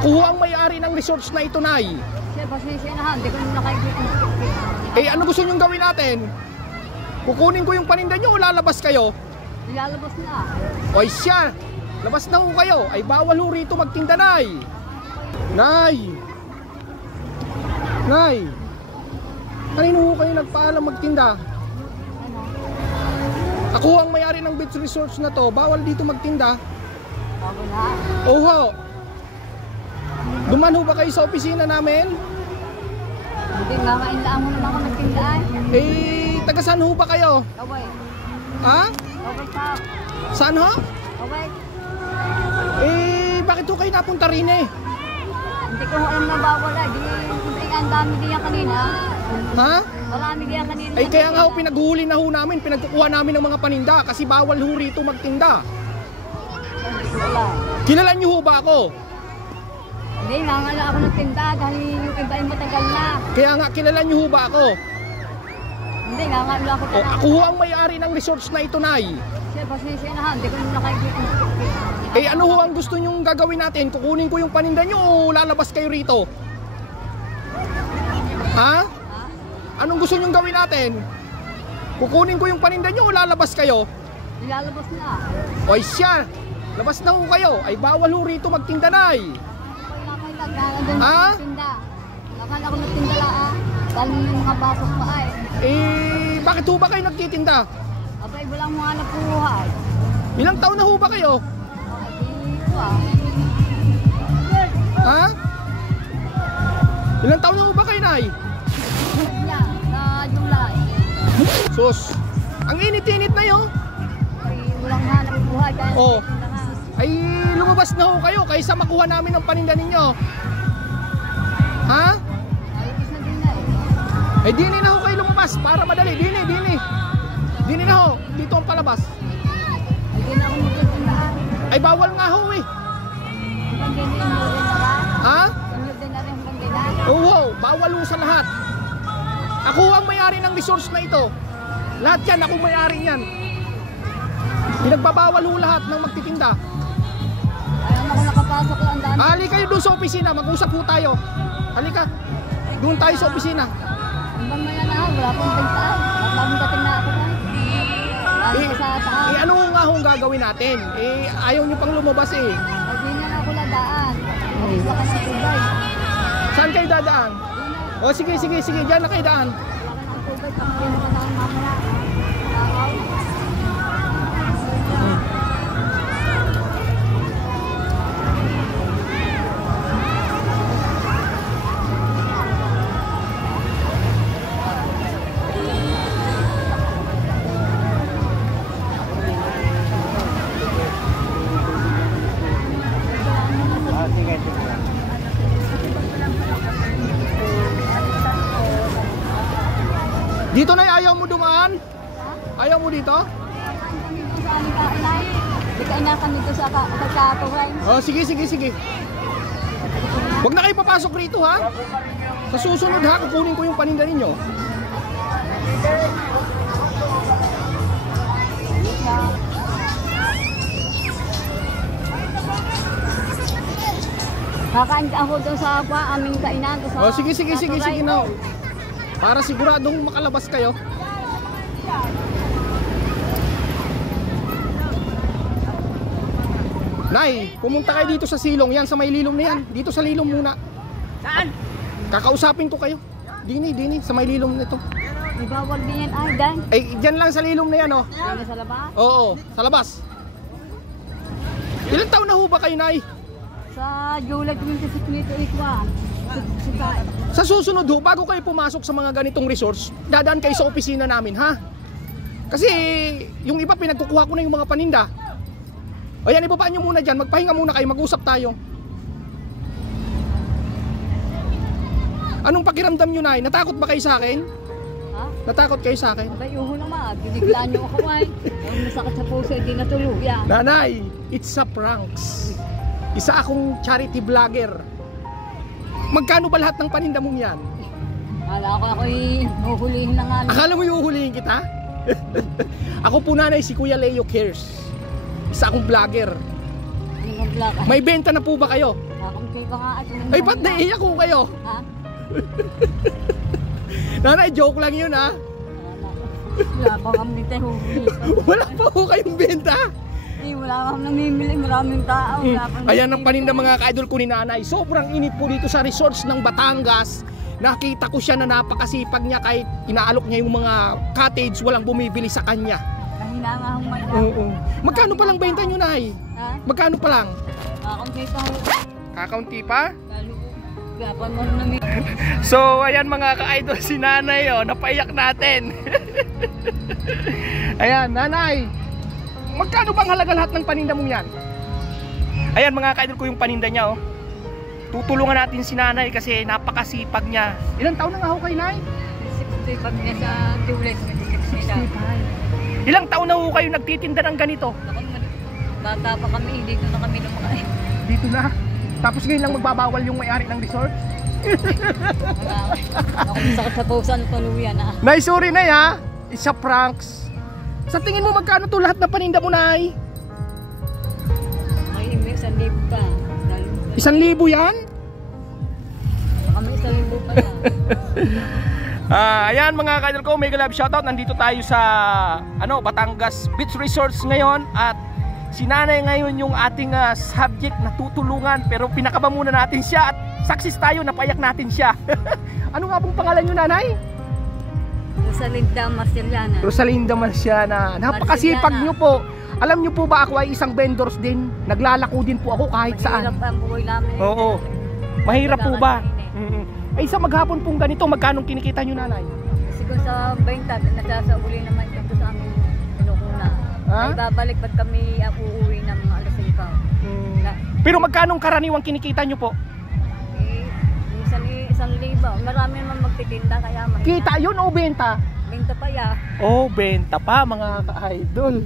Ako ho ang may-ari ng resorts na ito, Nay. Siya, pasensya na ha. Hindi ko naman nakikita. Eh, ano gusto nyong gawin natin? Kukunin ko yung paninda nyo o lalabas kayo? Ilalabas na. O siya, labas na ho kayo. Ay bawal ho rito magtinda, Nay. Nay! Nay! Kanino ho kayo nagpaalam magtinda? Ano? Ako ang may-ari ng beach resorts na to. Bawal dito magtinda. Bago na. Oho! Duman ho ba kayo sa opisina namin? Hindi nga mainlaan mo naman ako nagtindaan. Eh, taga saan ho ba kayo? Kaway. Ha? Kaway pa. Saan ho? Kaway. Eh, bakit ho kayo napunta rin eh? Hindi ko alam na bawal ah. Hindi ang dami diyan kanina. Ha? Marami diyan kanina. Ay kaya nga ho pinaghuli na ho namin, pinagkukuha namin ng mga paninda kasi bawal ho rito magtinda. Wala. Kilala niyo ho ba ako? Hindi nga ako nagtinda dahil yung iba ay matagal na. Kaya nga kilala niyo ho ba ako? Hindi nga ako O, ako ho ang may-ari ng resorts na ito, Nay. Siya, pasensya na ha. Hindi ko naman nakikita. Eh ano ho ang gusto nyong gagawin natin? Kukunin ko yung paninda nyo o lalabas kayo rito? Ha? Anong gusto nyong gawin natin? Kukunin ko yung paninda nyo o lalabas kayo? Ilalabas na. O siya, labas na ho kayo. Ay bawal ho rito magtinda, Nay. Ah? Nakala ko nagtinda lang. Dahil may mga basok pa ay. Eh, bakit ho ba kayo nagtitinda? Abay, walang mga napuhay. Ilang taon na ho ba kayo? Dito ah. Ha? Ilang taon na ho ba kayo, Nay? Niya, sa July. Sus, ang init-init na yun. Ay, walang mga napuhay. Dahil Oh. nagtinda nga. Ay, lumabas na ho kayo kaysa makuha namin ang paninda ninyo. Ha? Ayos na din na eh. Eh, dini na ho kayo lumabas para madali. Dini. Dini na ho. Dito ang palabas. Hindi na ako magtitindaan. Ay, bawal nga ho eh. Hanggang ganyan mo rin na ba? Ha? Sunod din na rin hanggang ganyan. Oo, bawal ho sa lahat. Ako ang may-ari ng resource na ito. Lahat yan, ako may-ari yan. Pinagbabawal ho lahat ng magtitinda. Ayaw ako nakapasok lang daan. Ali kayo doon sa opisina, mag-usap ho tayo. Halika, doon tayo sa opisina. Hanggang maya na wala pong bigtaan. At bagong dating na ako lang. Lalo ko sa taas. Eh ano nga ho ang gagawin natin? Eh ayaw nyo pang lumabas eh. Ay, di na ako ladaan. Isa ka sa tubay. Saan kayo dadaan? O sige, dyan na kayo daan. Wala ka ng tubay. Pagkino ka na mamaya. Lakaw. Dito na ayaw mo dumaan? Ayaw mo dito? Sa aming kainay. Di kainakan dito sa katuhay. O sige. Huwag na kayo papasok rito ha. Sa susunod ha, kukunin ko yung paninda ninyo. Kakain ako doon sa aming kainan. O sige na. Para siguradong makalabas kayo. Nay, pumunta kayo dito sa silong yan, sa may lilom na yan. Dito sa lilom muna. Saan? Kakausapin ko kayo. Dini, sa may lilom nito. May bawal din yan ay dan. Ay, dyan lang sa lilom na yan oh. Dito sa labas. Oo, sa labas. Ilang taon na ho ba kayo, Nay? Sa July 26 nito ikwa. Sa susunod ho, bago kayo pumasok sa mga ganitong resorts, dadaan kayo sa opisina namin, ha? Kasi yung iba pinagkukuha ko na yung mga paninda. O yan, ibabaan nyo muna dyan, magpahinga muna kayo, mag-usap tayo. Anong pakiramdam nyo, Nay? Natakot ba kayo sa akin? Ha? Natakot kayo sa akin? Abay, uho naman. Biniglaan nyo ako ay. Ang masakit sa puso, hindi natulog yan. Nanay, it's a pranks. Isa akong charity vlogger. Magkano ba lahat ng paninda mong yan? Kala ko ako'y huhulihin na nga. Akala mo iuhulihin kita? Ako po, Nanay, si Kuya Leo Cares. Isa akong vlogger. Ano bang vlog? May benta na po ba kayo? Akong Kayo pa nga. Ay, ba't naiiyak ko kayo? Ha? Nanay, joke lang yun ha. Wala pa kami tayo. Wala pa ho kayong benta. Wala pa kami namimili. Maraming tao. Ayan ang paninda mga ka-idol ko ni nanay. Sobrang init po dito sa resorts ng Batangas. Nakita ko siya na napakasipag niya kahit inaalok niya yung mga cottage, walang bumibili sa kanya. Mahina nga akong mata. Oo. Magkano pa lang benta nyo, nay? Ha? Magkano pa lang? Kakaunti pa ako. Kakaunti pa? Lalo ko. Kaya pa mo namin. So, ayan mga ka-idol, si nanay, oh, napaiyak natin. Ayan, nanay. Magkano bang halaga lahat ng paninda mong yan? Ayan mga ka-idol ko yung paninda niya, oh. Tutulungan natin si nanay kasi napakasipag niya. Ilang taon na nga ho kay nay? 65 niya sa Jules. Ilang taon na ho kayo nagtitinda ng ganito? Bata pa kami, dito na kami lumaki. Dito na. Tapos ngayon lang magbabawal yung may-ari ng resort? Ako sakit sa pusan, tuluyan na. Nay, sorry na ya. Isa pranks. Sa tingin mo magkano to lahat ng paninda mo, nay? May imi, 1,000 pa. 1,000 yan? Kami 1,000 pa na. Ayan mga ka-idol ko, mega love shoutout. Nandito tayo sa Batangas Beach Resorts ngayon. At si nanay ngayon yung ating subject na tutulungan. Pero pinakaba muna natin siya at success tayo, napaiyak natin siya. Ano nga pong pangalan nyo, nanay? Rosalinda Marceliana. Rosalinda Marciana. Napakasipag nyo po. Alam nyo po ba ako ay isang vendors din? Naglalako din po ako kahit saan. Mahirap ang buhay namin. Oo. Mahirap po ba? Ay sa maghapon pong ganito, magkano kinikita nyo, nanay? Kasi kung sa 20, nagsasauli naman ito sa aming pinukuna. Ha? Ay babalik ba't kami uuwi ng mga alas 5. Pero magkano karaniwang kinikita nyo po? Minsan 1,000. Marami naman magtitinda kaya mahina. Kita yun o benta? Benta pa ya. Oh, benta pa mga ka-idol.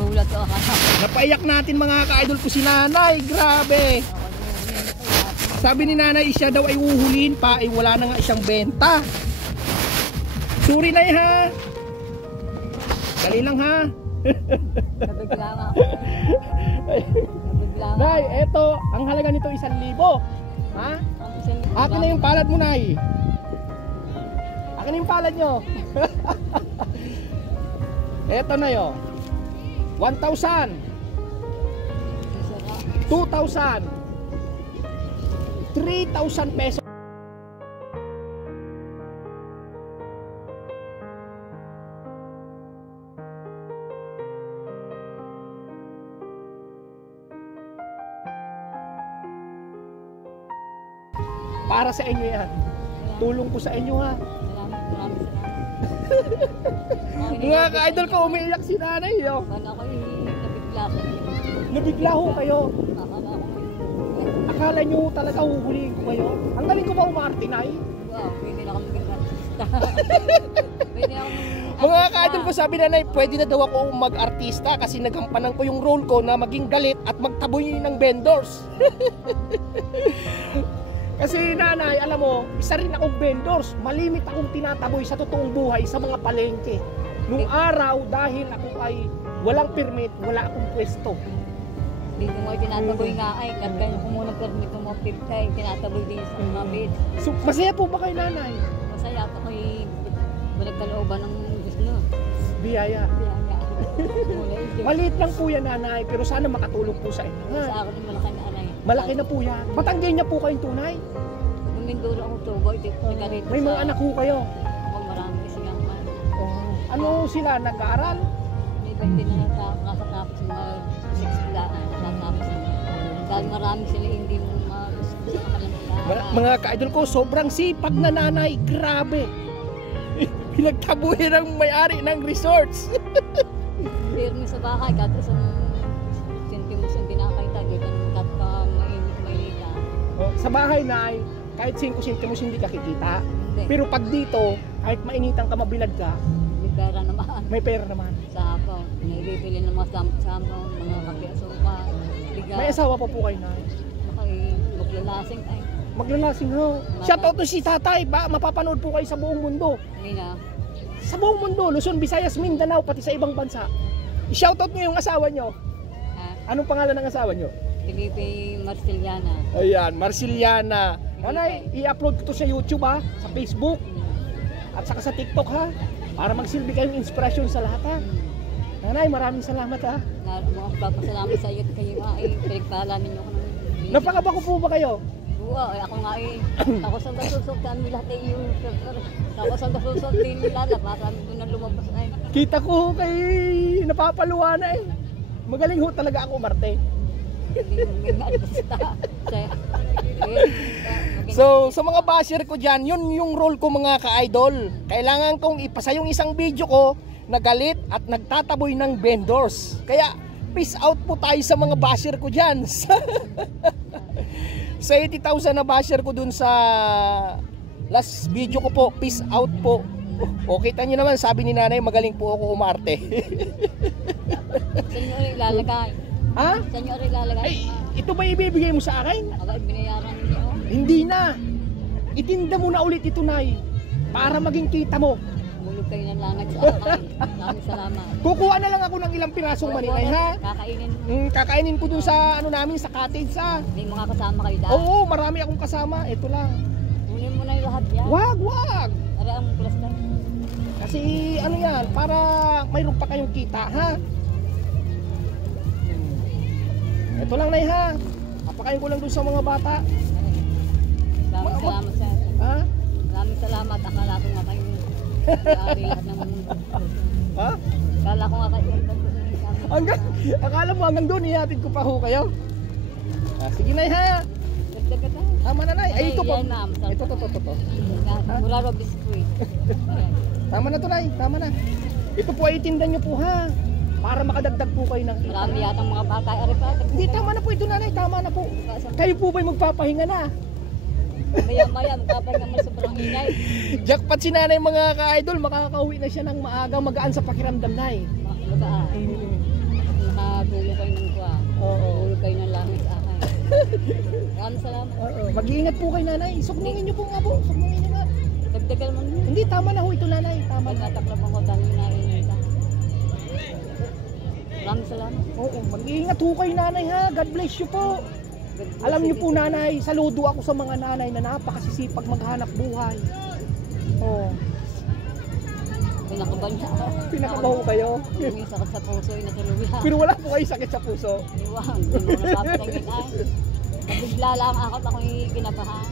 Bulat ko akala. Napaiyak natin mga ka-idol ko si nanay. Grabe. Sabi ni nanay siya daw ay uhulihin pa, ay wala na nga siyang benta. Sorry na ha. Dali lang ha. Nabigla nga ako. Nabigla nga. Nay, eto, ang halaga nito 1,000. Ha? Akin na yung palad mo, nay. Akin na yung palad nyo. Eto na yun. 1,000. 2,000. 3,000 pesos. Para sa inyo yan. Tulong ko sa inyo ha. Maraming Mga ka-idol ko, umiiyak si nanay. Yo. Paano ako nabigla ko. Nabigla ho kayo. Akala ko Akala nyo talaga huhulihin ko kayo. Ang galing ko ba umarte, nay? wow, pwede na kami maging artista. Pwede ako Mga ka-idol ko, sabi na nay, pwede na daw ako mag-artista kasi nagampanan ko yung role ko na maging galit at magtaboy ng vendors. Kasi nanay, alam mo, isa rin akong vendors. Malimit akong tinataboy sa totoong buhay sa mga palengke. Nung araw, dahil ako ay walang permit, wala akong pwesto. dito mo tinataboy nga ay kaya ko muna permit mo 50 tinataboy din sa mga bed. So, masaya po ba kay nanay? Masaya pa ko'y balik kalooban ng gusto. Biyaya. Maliit lang po yan, nanay, pero sana makatulong po sa inyo. Sa Ha? akin malaki na anay. Malaki na po yan. Batanggay niya po kayong tunay. Luminduro ako tubo, ito karito. May mga anak po kayo. Ako marami kasi nga man. Ano sila, nag-aaral? May iba hindi na nakakatapos mga 6 daan. Nakakatapos na. Dahil marami sila hindi mo gusto sa kanilang Mga ka-idol ko, sobrang sipag na nanay. Grabe. Pinagtabuhin ang may-ari ng resorts. Pirmi sa bahay, kato sa sentimos yung binakita, dito kat ka mainit. Sa bahay, nay, kahit 5 sentimos hindi ka kikita. Hindi, Pero pag dito, kahit mainitan ka, mabilad ka, may pera naman. may pera naman. Sapo, naibibili ng mga sampang, mga kape asuka, bigas. May asawa pa po kayo, nay. Maglalasing ay. Maglalasing ho. Shoutout to si tatay, ba mapapanood po kayo sa buong mundo. Hindi na. Sa buong mundo, Luzon, Visayas, Mindanao, pati sa ibang bansa. I-shoutout nyo yung asawa nyo. Ha? Anong pangalan ng asawa nyo? Felipe Marceliana. Ayan, Marceliana. Nanay, i-upload ko to sa YouTube ha, sa Facebook, at saka sa TikTok ha, para magsilbi kayong inspirasyon sa lahat ha. Nanay, maraming salamat ha. Magpapasalamat sa iyo at kayo nga pinagpala ninyo ko ng Napakabako po ba kayo? Oo, ako nga ako sa kasusok kami lahat ay yung ako sa kasusok din nila para kami doon na lumabas ay. Kita ko kay napapaluwa na eh. Magaling ho talaga ako, Marte. So, sa mga basher ko dyan, yun yung role ko mga ka-idol. Kailangan kong ipasa yung isang video ko na galit at nagtataboy ng vendors. Kaya, peace out po tayo sa mga basher ko dyan. Sa 80,000 na basher ko dun sa last video ko po, peace out po. O, kita nyo naman, sabi ni nanay, magaling po ako umarte. Saan nyo rin ilalagay? Ha? Saan nyo rin ilalagay? Ay, ito ba ibibigay mo sa akin? Aba, binayaran niyo. Hindi na. Itinda mo na ulit ito, Nay. Para maging kita mo. Mulog kayo ng langit sa akin. Maraming salamat. Kukuha na lang ako ng ilang pirasong maninay, ha? Kakainin mo. Kakainin ko dun sa ano namin, sa cottage, ha? May mga kasama kayo dahil. Oo, marami akong kasama. Ito lang. Kunin mo na yung lahat yan. Wag! Para ang plastic. Kasi ano yan, para mayroon pa kayong kita, ha? Ito lang, Nay, ha? Papakain ko lang dun sa mga bata. Maraming salamat sa akin. Ha? Maraming salamat. Akala ko nga kayo may-ari lahat ng mundo. Ha? Akala ko nga kayo Akala mo hanggang doon, ihatid ko pa ho kayo. Sige, Nay, ha? Dagdag ka tayo. Tama na, Nay. Ay, ito po. Yan, ma'am. Ito. Muraro biskuit. Ayan. Tama na to, Nay. Tama na. Ito po ay itinda nyo po, ha? Para makadagdag po kayo ng kita. Marami yatang mga bata ay aripa. Hindi, tama na po ito, Nanay. Tama na po. Kayo po ba'y magpapahinga na? Maya-maya, magkapahinga mo sobrang ingay. Jackpot si Nanay mga ka-idol. Makakauwi na siya ng maaga, magaan sa pakiramdam, Nay. Magaan. Nakagulong kayo ng kuha. Oo. Gulong kayo ng langit sa akin. Maraming salamat. Oo. Mag-iingat po kayo, Nanay. Suknungin nyo po nga po. Suknungin nyo nga. Dagdagal mo nyo. Hindi, tama na ho ito, Nanay. Tama na. Magkataklap ako dahil naiinit ka. Maraming salamat. Oo. Mag-iingat ho kayo, Nanay, ha? God bless you po. Alam niyo po, Nanay, saludo ako sa mga nanay na napakasisipag maghanap buhay. Oh, Pinakaban niya ako. pinakabaho kayo. Yung sakit sa puso ay natuluyan. Pero wala po kayo sakit sa puso. Iwang, hindi mo napapatagin ay. Nabigla lang ako ako'y kinabahan.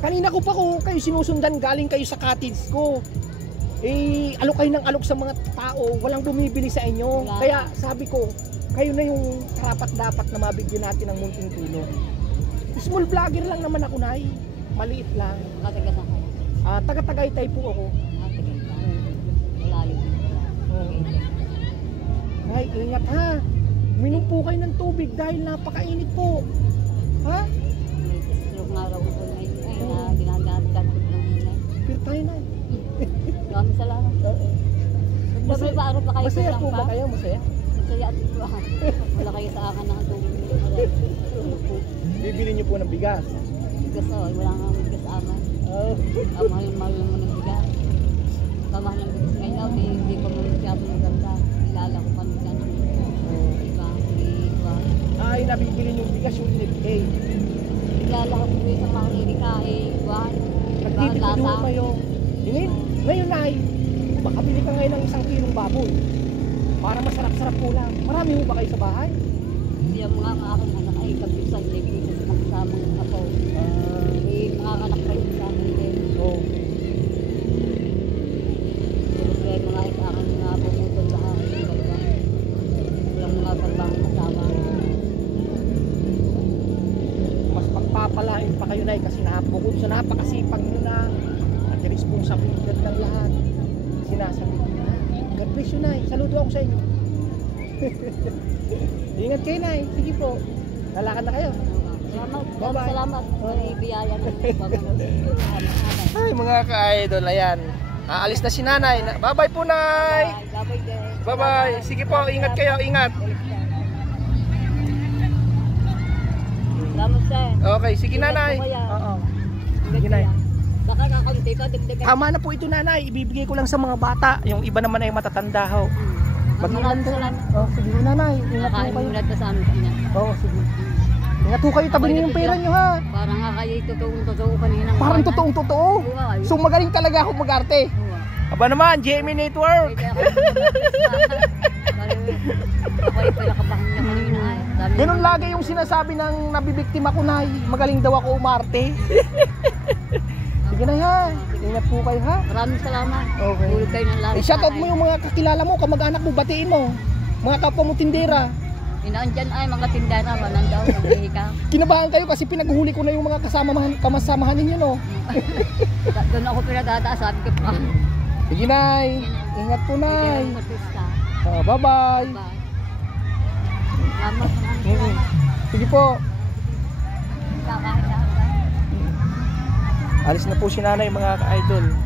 Kanina ko pa kayo sinusundan, galing kayo sa cottage ko. Eh, alok kayo ng alok sa mga tao, walang bumibili sa inyo. Wala. Kaya sabi ko, kayo na yung karapat-dapat na mabigyan natin ng munting tulong. Small vlogger lang naman ako, Nay. Maliit lang. Matagas ako. Taga-Tagaytay po ako. Matagas lang. Malayo din pala. Ay, ingat ha. Minom po kayo ng tubig dahil napakainit po. Ha? May stroke nga raw ko ngayon ay na dinadagdag ko ng hinay. Pero tayo na. Maraming salamat. Double pa araw pa kayo Masaya kulang po pa. ba kayo? Masaya? Masaya at ito ah. Wala kayo sa akin ng tulong niyo. Bibili niyo po ng bigas. Bigas oh, wala nga bigas sa amin. Oh. Mahal mo ng bigas. Kamahal ng bigas ngayon, hindi ko mo masyado maganda. Kilala ko pa nila ng iba. Ay, nabibili niyo bigas yung NFA. Kilala ko po sa mga nilikahe, buwan. Nagtitipid po kayo. Ngayon ay, makabili ka ngayon ng 1 kilong baboy. Para masarap-sarap po lang. Marami mo ba kayo sa bahay? Hindi ang mga aking anak ay kapisan, hindi ko sa kasamang ako. Mga anak kayo sa amin din. Oh. Pero kaya mga sa akin mga pumutol lahat. Walang mga karbang asawa. Mas pagpapalain pa kayo, Nay, kasi bukod sa napakasipag nyo na at responsibilidad ng lahat, sinasabi ko na. God bless you, Nay. Saludo ako sa inyo. Ingat kayo, Nay. Sige po. Lalakad na kayo. Salamat. Bye-bye. Salamat. May biyaya ng pamamalas. Ay, mga ka-idol, ayan. Aalis na si Nanay. Bye-bye po, Nay. Bye-bye din. Bye-bye. Sige po, ingat kayo, ingat. Salamat, sir. Okay, sige, Nanay. Ingat po kayo. Oo. Ingat Sige, Nay. kayo. Baka kakaunti ka, dagdagan. Tama na po ito, Nanay. Ibibigay ko lang sa mga bata. Yung iba naman ay matatanda ho. Maraming salamat. Oh, sige, Nanay. Ingat po Nakain kayo. mo lahat sa amin kanina. Oo, sige. Ingat ho kayo, tabi niyo yung pera nyo ha. Parang nga kayo totoong-totoo kanina. Parang totoong-totoo. So magaling talaga ako mag-arte. Aba naman, GMA Network. Ako ay pinakabahan niya kanina. Ganun lagi yung sinasabi ng nabibiktima ko, Nay. Magaling daw ako umarte. Sige na ha. Ingat po kayo ha. Maraming salamat. Okay. Hulog kayo ng lahat. Shoutout mo yung mga kakilala mo, kamag-anak mo, batiin mo. Mga kapwa mo tindera. Inaandyan ay mga tindera, walang daw, naghihika. Kinabahan kayo kasi pinaghuli ko na yung mga kamasamahan ninyo, no? Doon ako pinatataas, sabi ko pa. Sige, Nay. Ingat po, Nay. Bye-bye. Bye. Salamat, salamat. Sige po. Kakain na ako. Alis na po si Nanay, mga ka-idol.